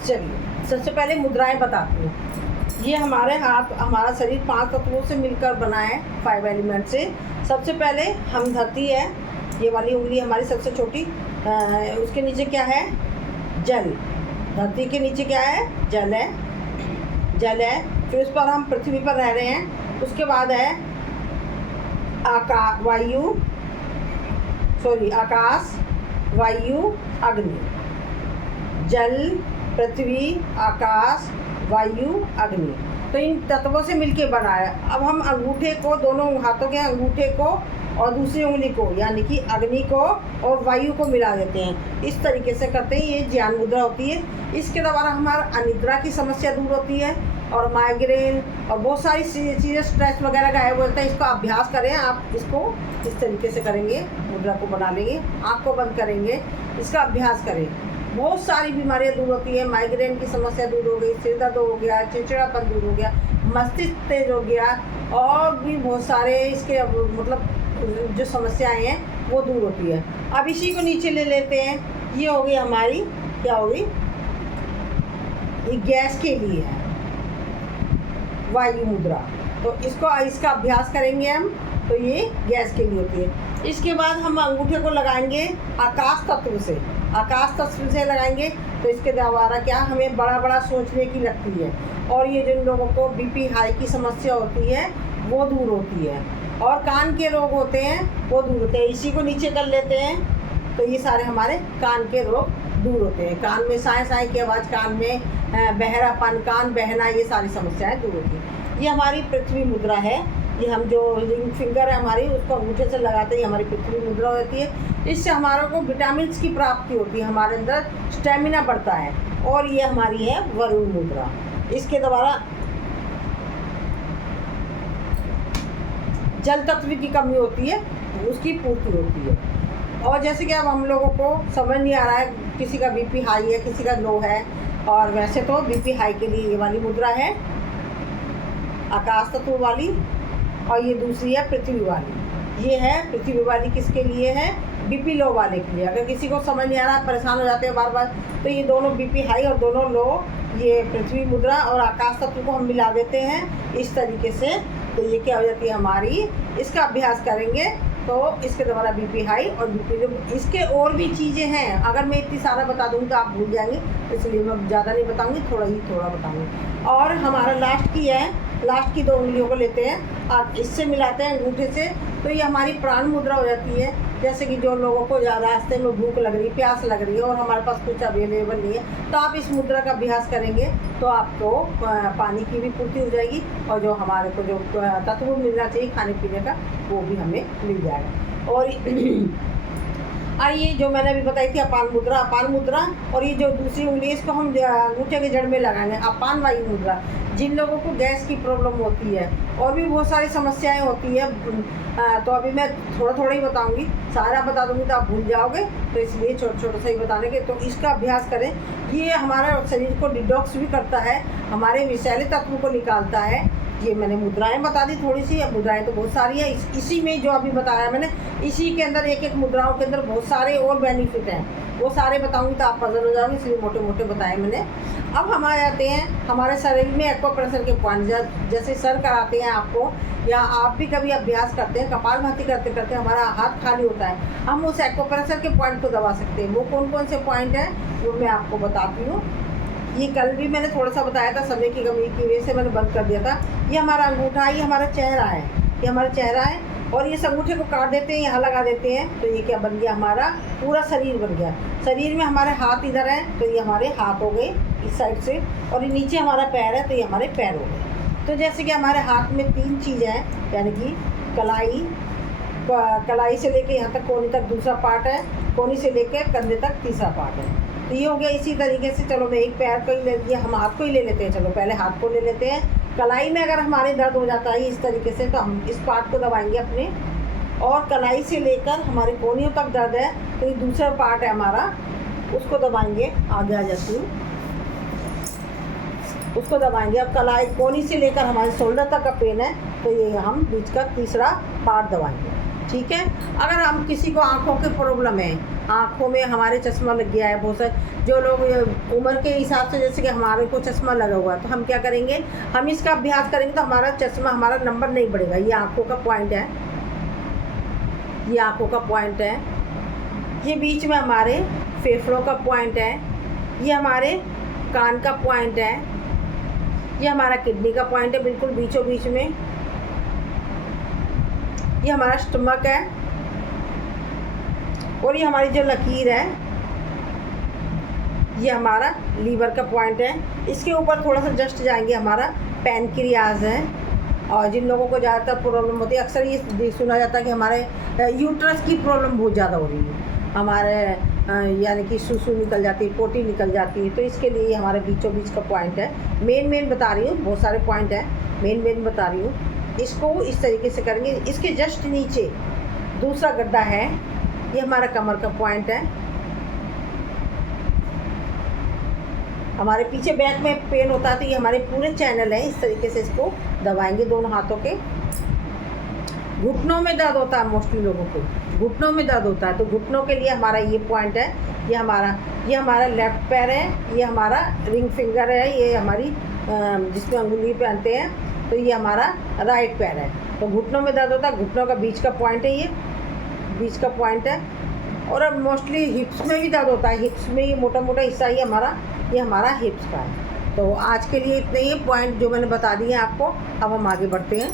चलिए सबसे पहले मुद्राएं बताती हूँ। ये हमारे हाथ, हमारा शरीर 5 तत्वों से मिलकर बना है, 5 एलिमेंट से। सबसे पहले हम धरती है, ये वाली उंगली हमारी सबसे छोटी, उसके नीचे क्या है? जल। धरती के नीचे क्या है? जल है, जल है। फिर उस पर हम पृथ्वी पर रह रहे हैं। उसके बाद है आकाश, वायु, अग्नि। जल, पृथ्वी, आकाश, वायु, अग्नि। तो इन तत्वों से मिलके बना है। अब हम अंगूठे को, दोनों हाथों के अंगूठे को और दूसरी उंगली को, यानी कि अग्नि को और वायु को मिला देते हैं। इस तरीके से करते हैं, ये ज्ञान मुद्रा होती है। इसके द्वारा हमारा अनिद्रा की समस्या दूर होती है और माइग्रेन और बहुत सारी चीज़ें, स्ट्रेस वगैरह गायब होता है। इसका अभ्यास करें आप, इसको इस तरीके से करेंगे, मुद्रा को बना लेंगे, आँख को बंद करेंगे, इसका अभ्यास करें। बहुत सारी बीमारियां दूर होती है। माइग्रेन की समस्या दूर हो गई, सिर दर्द हो गया, चिड़चिड़ापन दूर हो गया, मस्तिष्क तेज हो गया, और भी बहुत सारे इसके मतलब जो समस्याएं हैं वो दूर होती है। अब इसी को नीचे ले लेते हैं। ये हो गई हमारी, क्या होगी? ये गैस के लिए है, वायु मुद्रा। तो इसका अभ्यास करेंगे हम, तो ये गैस के लिए होती है। इसके बाद हम अंगूठे को लगाएंगे आकाश तत्व से, आकाश तत्व से लगाएंगे तो इसके द्वारा क्या, हमें बड़ा बड़ा सोचने की लगती है। और ये जिन लोगों को बीपी हाई की समस्या होती है वो दूर होती है, और कान के रोग होते हैं वो दूर होते हैं। इसी को नीचे कर लेते हैं, तो ये सारे हमारे कान के रोग दूर होते हैं। कान में साए साए की आवाज़, कान में बहरापन, कान बहना, ये सारी समस्याएं दूर होती हैं। ये हमारी पृथ्वी मुद्रा है। ये हम जो रिंग फिंगर है हमारी, उसको अंगूठे से लगाते ही हमारी पृथ्वी मुद्रा होती है। इससे हमारे को विटामिन की प्राप्ति होती है, हमारे अंदर स्टेमिना बढ़ता है। और ये हमारी है वरुण मुद्रा। इसके द्वारा जल तत्व की कमी होती है, उसकी पूर्ति होती है। और जैसे कि अब हम लोगों को समझ नहीं आ रहा है, किसी का बीपी हाई है, किसी का लो है, और वैसे तो बीपी हाई के लिए ये वाली मुद्रा है, आकाश तत्व वाली, और ये दूसरी है पृथ्वी वाली। ये है पृथ्वी वाली, किसके लिए है? बीपी लो वाले के लिए। अगर किसी को समझ नहीं आ रहा, परेशान हो जाते हैं बार बार, तो ये दोनों बीपी हाई और दोनों लो, ये पृथ्वी मुद्रा और आकाश तत्व को हम मिला देते हैं इस तरीके से। तो ये क्या हो जाती है हमारी, इसका अभ्यास करेंगे तो इसके द्वारा बीपी हाई और बीपी लो। इसके और भी चीज़ें हैं, अगर मैं इतनी सारा बता दूँगी तो आप भूल जाएंगे, इसलिए मैं ज़्यादा नहीं बताऊँगी, थोड़ा बताऊँगी। और हमारा लास्ट की है, लास्ट की 2 उंगलियों को लेते हैं, आप इससे मिलाते हैं अंगूठे से, तो ये हमारी प्राण मुद्रा हो जाती है। जैसे कि जो लोगों को ज़्यादा रास्ते में भूख लग रही है, प्यास लग रही है और हमारे पास कुछ अवेलेबल नहीं है, तो आप इस मुद्रा का अभ्यास करेंगे तो आपको पानी की भी पूर्ति हो जाएगी, और जो हमारे को जो तत्व मिलना चाहिए खाने पीने का, वो भी हमें मिल जाएगा। और ये जो मैंने अभी बताई थी अपान मुद्रा, और ये जो दूसरी उंगली, इसको हम अंगूठे के जड़ में लगाएंगे, अपान वायु मुद्रा। जिन लोगों को गैस की प्रॉब्लम होती है और भी बहुत सारी समस्याएं होती है, तो अभी मैं थोड़ा ही बताऊंगी, सारा बता दूंगी तो आप भूल जाओगे, तो इसलिए छोटा सा ही बताने के। तो इसका अभ्यास करें। ये हमारे शरीर को डिटॉक्स भी करता है, हमारे विषैले तत्व को निकालता है। ये मैंने मुद्राएं बता दी थोड़ी सी, अब मुद्राएं तो बहुत सारी है। इसी में जो अभी बताया मैंने, इसी के अंदर एक मुद्राओं के अंदर बहुत सारे और बेनिफिट हैं, वो सारे बताऊंगी तो आप पजल हो जाओगे, इसलिए मोटे मोटे बताए मैंने। अब हम आ जाते हैं हमारे शरीर में एक्वाप्रेशर के पॉइंट। जैसे सर कराते हैं आपको, या आप भी कभी अभ्यास करते हैं, कपालभाति करते करते हमारा हाथ खाली होता है, हम उस एक्वाप्रेशर के पॉइंट को दबा सकते हैं। वो कौन कौन से पॉइंट हैं वो मैं आपको बताती हूँ। ये कल भी मैंने थोड़ा सा बताया था, समय की कमी की वजह से मैंने बंद कर दिया था। ये हमारा अंगूठा है, ये हमारा चेहरा है, ये हमारा चेहरा है, और ये अंगूठे को काट देते हैं, यहाँ लगा देते हैं, तो ये क्या बन गया, हमारा पूरा शरीर बन गया। शरीर में हमारे हाथ इधर हैं, तो ये हमारे हाथ हो गए इस साइड से, और ये नीचे हमारा पैर है, तो ये हमारे पैर हो गए। तो जैसे कि हमारे हाथ में 3 चीज़ें हैं, यानी कि कलाई से लेके यहाँ तक कोहनी तक दूसरा पार्ट है, कोहनी से लेके कंधे तक तीसरा पार्ट है। तो ये हो गया। इसी तरीके से चलो मैं एक पैर को ही ले लिया, हम हाथ को ही ले लेते हैं। चलो पहले हाथ को ले लेते हैं। कलाई में अगर हमारे दर्द हो जाता है इस तरीके से, तो हम इस पार्ट को दबाएंगे अपने, और कलाई से लेकर हमारे कोहनियों तक दर्द है, तो ये दूसरा पार्ट है हमारा, उसको दबाएंगे। आगे आ जाती हूँ, उसको दबाएंगे। अब कलाई कोहनी से लेकर हमारे शोल्डर तक का पेन है, तो ये हम बीच का तीसरा पार्ट दबाएंगे। ठीक है। अगर हम किसी को आँखों की प्रॉब्लम है, आँखों में हमारे चश्मा लग गया है, बहुत सारे जो लोग उम्र के हिसाब से, जैसे कि हमारे को चश्मा लगा हुआ है, तो हम क्या करेंगे, हम इसका अभ्यास करेंगे तो हमारा चश्मा, हमारा नंबर नहीं बढ़ेगा। ये आँखों का पॉइंट है, ये आँखों का पॉइंट है, ये बीच में हमारे फेफड़ों का पॉइंट है, ये हमारे कान का पॉइंट है, ये हमारा किडनी का पॉइंट है बिल्कुल बीचों बीच में, ये हमारा स्टमक है, और ये हमारी जो लकीर है ये हमारा लीवर का पॉइंट है। इसके ऊपर थोड़ा सा जस्ट जाएंगे, हमारा पैनक्रियाज है। और जिन लोगों को ज़्यादातर प्रॉब्लम होती है, अक्सर ये सुना जाता है कि हमारे यूट्रस की प्रॉब्लम बहुत ज़्यादा हो रही है, हमारे यानी कि सुसु निकल जाती है, पोटी निकल जाती है, तो इसके लिए हमारे बीचों बीच का पॉइंट है। मेन बता रही हूँ, बहुत सारे पॉइंट है, मेन बता रही हूँ। इसको इस तरीके से करेंगे। इसके जस्ट नीचे दूसरा गड्ढा है, ये हमारा कमर का पॉइंट है। हमारे पीछे बैक में पेन होता है तो ये हमारे पूरे चैनल है, इस तरीके से इसको दबाएंगे दोनों हाथों के। घुटनों में दर्द होता है मोस्टली लोगों को, घुटनों में दर्द होता है, तो घुटनों के लिए हमारा ये पॉइंट है। ये हमारा लेफ्ट पैर है, ये हमारा रिंग फिंगर है, ये हमारी जिसमें अंगुली पहनते हैं, तो ये हमारा राइट पैर है। तो घुटनों में दर्द होता है, घुटनों का बीच का पॉइंट है, ये बीच का पॉइंट है। और अब मोस्टली हिप्स में भी दर्द होता है, हिप्स में ये मोटा मोटा हिस्सा ये हमारा हिप्स का है। तो आज के लिए इतने ही पॉइंट जो मैंने बता दिए आपको। अब हम आगे बढ़ते हैं।